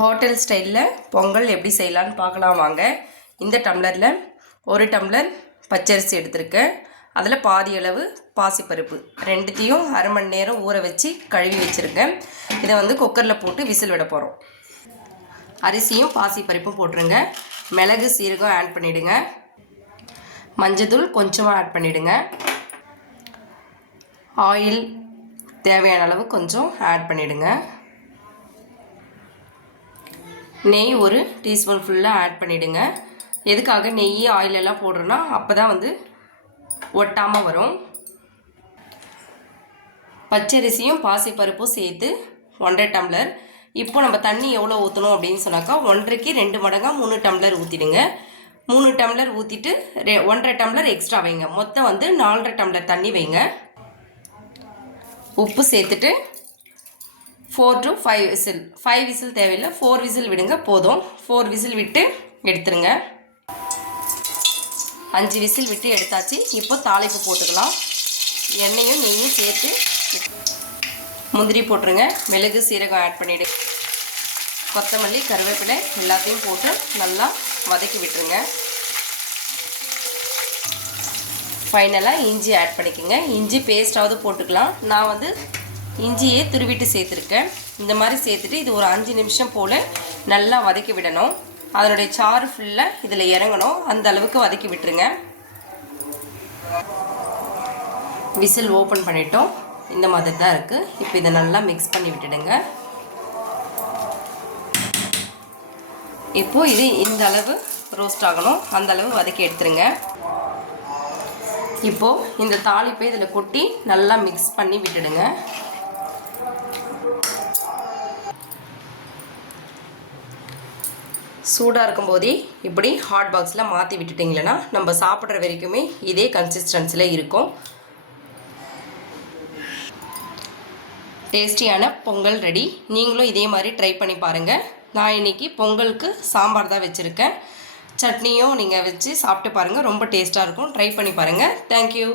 Hotel ஸ்டைலில் பொங்கல் எப்படி செய்யலான்னு பார்க்கலாம் வாங்க. இந்த டம்ளரில் ஒரு டம்ளர் பச்சரிசி எடுத்திருக்கேன். அதில் பாதி அளவு பாசிப்பருப்பு, ரெண்டுத்தையும் அரை மணி நேரம் ஊற வச்சு கழுவி வச்சுருக்கேன். இதை குக்கரில் போட்டு விசில் விட போகிறோம். அரிசியும் பாசிப்பருப்பும் போட்டுருங்க. மிளகு சீரகம் ஆட் பண்ணிவிடுங்க. மஞ்சத்தூள் கொஞ்சமாக ஆட் பண்ணிவிடுங்க. ஆயில் தேவையான அளவு கொஞ்சம் ஆட் பண்ணிவிடுங்க. நெய் ஒரு டீஸ்பூன் ஃபுல்லாக ஆட் பண்ணிவிடுங்க. எதுக்காக நெய் ஆயிலெல்லாம் போடுறோன்னா அப்போ தான் ஒட்டாமல் வரும். பச்சரிசியும் பாசிப்பருப்பும் சேர்த்து 1.5 டம்ளர். இப்போ நம்ம தண்ணி எவ்வளோ ஊற்றணும் அப்படின்னு சொன்னாக்கா 1.5க்கு 2 மடங்காக 3 டம்ளர் ஊற்றிடுங்க. 3 டம்ளர் ஊற்றிட்டு 1.5 டம்ளர் எக்ஸ்ட்ரா வைங்க. மொத்தம் 4.5 டம்ளர் தண்ணி வைங்க. உப்பு சேர்த்துட்டு 4 to 5 விசில், 5 விசில் தேவையில்லை, 4 விசில் விடுங்க போதும். 4 விசில் விட்டு எடுத்துருங்க. 5 விசில் விட்டு எடுத்தாச்சு. இப்போ தாளிப்பு போட்டுக்கலாம். எண்ணெயும் நெய்யும் சேர்த்து முந்திரி போட்டுருங்க. மிளகு சீரகம் ஆட் பண்ணிவிடு. கொத்தமல்லி கருவேப்பிலை எல்லாத்தையும் போட்டு நல்லா வதக்கி விட்டுருங்க. ஃபைனலாக இஞ்சி ஆட் பண்ணிக்கோங்க. இஞ்சி பேஸ்ட்டாவது போட்டுக்கலாம். நான் இஞ்சியே துருவிட்டு சேர்த்துருக்கேன். இந்த மாதிரி சேர்த்துட்டு இது ஒரு 5 நிமிஷம் போல் நல்லா வதக்கி விடணும். அதனுடைய சாறு ஃபுல்லாக இதில் இறங்கணும். அந்த அளவுக்கு வதக்கி விட்டுருங்க. விசில் ஓப்பன் பண்ணிட்டோம். இந்த மாதிரி தான் இருக்குது. இப்போ இதை நல்லா மிக்ஸ் பண்ணி விட்டுடுங்க. இப்போது இது இந்த அளவு ரோஸ்ட் ஆகணும். அந்த அளவு வதக்கி எடுத்துருங்க. இப்போது இந்த தாளிப்பை இதில் கொட்டி நல்லா மிக்ஸ் பண்ணி விட்டுடுங்க. சூடாக இருக்கும்போதே இப்படி ஹாட் பாக்ஸில் மாற்றி விட்டுட்டிங்களன்னா நம்ம சாப்பிட்ற வரைக்குமே இதே கன்சிஸ்டன்சியில் இருக்கும். டேஸ்டியான பொங்கல் ரெடி. நீங்களும் இதே மாதிரி ட்ரை பண்ணி பாருங்கள். நான் இன்றைக்கி பொங்கலுக்கு சாம்பார் தான் வச்சுருக்கேன். சட்னியும் நீங்கள் வச்சு சாப்பிட்டு பாருங்கள். ரொம்ப டேஸ்ட்டாக இருக்கும். ட்ரை பண்ணி பாருங்கள். தேங்க்யூ.